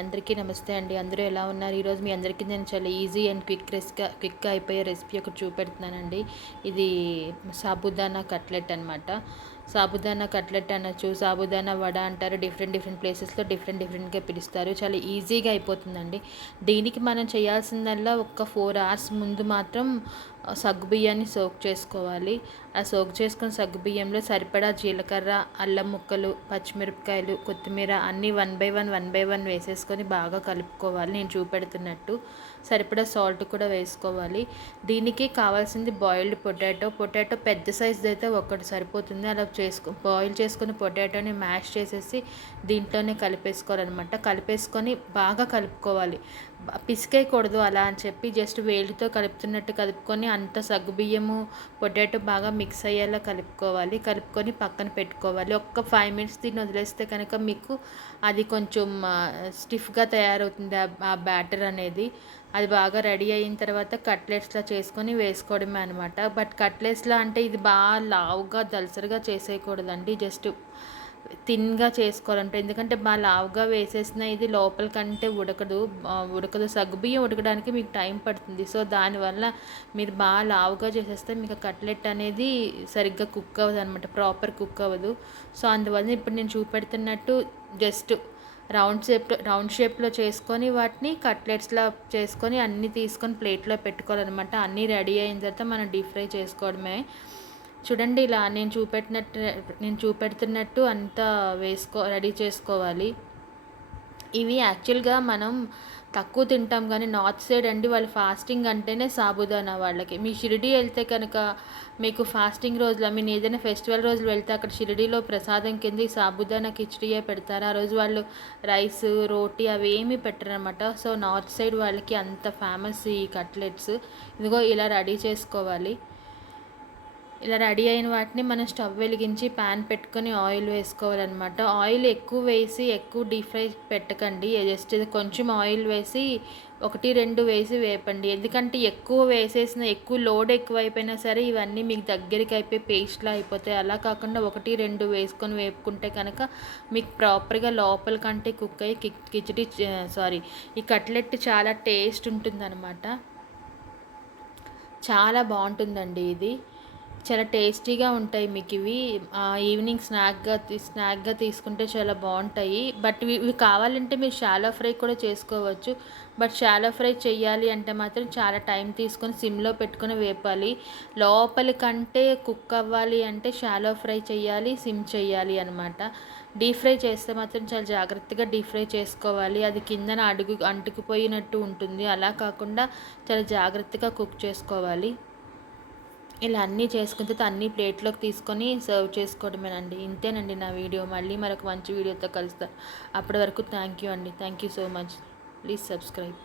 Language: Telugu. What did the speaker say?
అందరికీ నమస్తే అండి. అందరూ ఎలా ఉన్నారు? ఈరోజు మీ అందరికీ నేను చాలా ఈజీ అండ్ క్విక్‌గా అయిపోయే రెసిపీ ఒకటి చూపెడుతున్నానండి. ఇది సాబుదానా కట్లెట్ అనమాట. సాబుదానా కట్లెట్ అనొచ్చు, సాబుదానా వడ అంటారు. డిఫరెంట్ ప్లేసెస్‌లో డిఫరెంట్‌గా పిలుస్తారు. చాలా ఈజీగా అయిపోతుందండి. దీనికి మనం చేయాల్సిందల్లా ఒక 4 అవర్స్ ముందు మాత్రం సగ్గుబియ్యాన్ని సోక్ చేసుకోవాలి. ఆ సోక్ చేసుకున్న సగ్గుబియ్యంలో సరిపడా జీలకర్ర, అల్లం ముక్కలు, పచ్చిమిరపకాయలు, కొత్తిమీర అన్నీ వన్ బై వన్ వేసేసుకొని బాగా కలుపుకోవాలి. నేను చూపెడుతున్నట్టు సరిపడా సాల్ట్ కూడా వేసుకోవాలి. దీనికి కావాల్సింది బాయిల్డ్ పొటాటో పెద్ద సైజుది అయితే ఒకటి సరిపోతుంది. అలా బాయిల్ చేసుకున్న పొటాటోని మ్యాష్ చేసేసి దీంట్లోనే కలిపేసుకోవాలన్నమాట. కలిపేసుకొని బాగా కలుపుకోవాలి. పిసికేయకూడదు అలా అని చెప్పి జస్ట్ వేలితో కలుపుతున్నట్టు కలుపుకొని అంత సగ్గుబియ్యము పొటాటో బాగా మిక్స్ అయ్యేలా కలుపుకొని పక్కన పెట్టుకోవాలి. ఒక్క 5 మినిట్స్ దీన్ని వదిలేస్తే కనుక మీకు అది కొంచెం స్టిఫ్గా తయారవుతుంది ఆ బ్యాటర్ అనేది. అది బాగా రెడీ అయిన తర్వాత కట్లెట్స్లా చేసుకొని వేసుకోవడమే అనమాట. బట్ కట్లెట్స్లా అంటే ఇది బాగా లావుగా దలసరిగా చేసేయకూడదండి. జస్ట్ థిన్‌గా చేసుకోవాలంటే, ఎందుకంటే బాగా లావుగా వేసేసిన ఇది లోపలికంటే ఉడకదు. సగ్గుబియ్యం ఉడకడానికి మీకు టైం పడుతుంది. సో, దానివల్ల మీరు బాగా లావుగా చేసేస్తే మీకు కట్లెట్ అనేది సరిగ్గా కుక్ అవ్వదనమాట. ప్రాపర్ కుక్ అవ్వదు. సో, అందువల్ల ఇప్పుడు నేను చూపెడుతున్నట్టు జస్ట్ రౌండ్ షేప్‌లో చేసుకొని వాటిని కట్లెట్స్‌లా చేసుకొని అన్నీ తీసుకొని ప్లేట్‌లో పెట్టుకోవాలనమాట. అన్నీ రెడీ అయిన తర్వాత మనం డీప్ ఫ్రై చేసుకోవడమే. చూడండి ఇలా నేను చూపెడుతున్నట్టు అంతా రెడీ చేసుకోవాలి. ఇవి యాక్చువల్‌గా మనం తక్కువ తింటాం కానీ నార్త్ సైడ్ అండి వాళ్ళు ఫాస్టింగ్ అంటేనే సాబుదానా వాళ్ళకి. మీ షిరిడీ వెళ్తే కనుక మీకు ఫాస్టింగ్ రోజులు ఏదైనా ఫెస్టివల్ రోజులు వెళ్తే అక్కడ షిరిడీలో ప్రసాదం కింద ఈ సాబుదానా కిచిడియే పెడతారు. ఆ రోజు వాళ్ళు రైస్, రోటీ అవేమీ పెట్టరనమాట. సో, నార్త్ సైడ్ వాళ్ళకి అంత ఫేమస్ ఈ కట్లెట్స్. ఇదిగో ఇలా రెడీ చేసుకోవాలి. ఇలా రెడీ అయిన వాటిని మనం స్టవ్ వెలిగించి ప్యాన్ పెట్టుకొని ఆయిల్ వేసుకోవాలన్నమాట. ఆయిల్ ఎక్కువ వేసి ఎక్కువ డీప్ ఫ్రై పెట్టకండి. జస్ట్ కొంచెం ఆయిల్ వేసి 1, 2 వేసి వేపండి. ఎందుకంటే ఎక్కువ లోడ్ ఎక్కువైపోయినా సరే ఇవన్నీ మీకు దగ్గరికి అయిపోయి పేస్ట్లా అయిపోతాయి. అలా కాకుండా 1, 2 వేసుకొని వేపుకుంటే కనుక మీకు ప్రాపర్గా లోపల కంటే కుక్ అయ్యి ఈ కట్లెట్ చాలా టేస్ట్ ఉంటుందన్నమాట. చాలా బాగుంటుందండి ఇది. చాలా టేస్టీగా ఉంటాయి మీకు ఇవి. ఈవినింగ్ స్నాక్గా తీసుకుంటే చాలా బాగుంటాయి. బట్ ఇవి కావాలంటే మీరు షాలో ఫ్రై కూడా చేసుకోవచ్చు. బట్ షాలో ఫ్రై చేయాలి అంటే మాత్రం చాలా టైం తీసుకొని సిమ్లో పెట్టుకొని వేపాలి. లోపలి కంటే కుక్ అవ్వాలి అంటే షాలో ఫ్రై చేయాలి, సిమ్ చేయాలి అనమాట. డీప్ ఫ్రై చేస్తే మాత్రం చాలా జాగ్రత్తగా డీప్ ఫ్రై చేసుకోవాలి. అది కిందన అంటుకుపోయినట్టు ఉంటుంది. అలా కాకుండా చాలా జాగ్రత్తగా కుక్ చేసుకోవాలి. ఇలా అన్నీ చేసుకున్న తర్వాత అన్నీ ప్లేట్లోకి తీసుకొని సర్వ్ చేసుకోవడమేనండి. ఇంతేనండి నా వీడియో. మళ్ళీ మరొక మంచి వీడియోతో కలుస్తాను. అప్పటి వరకు థ్యాంక్ యూ అండి. Thank you so much. Please subscribe.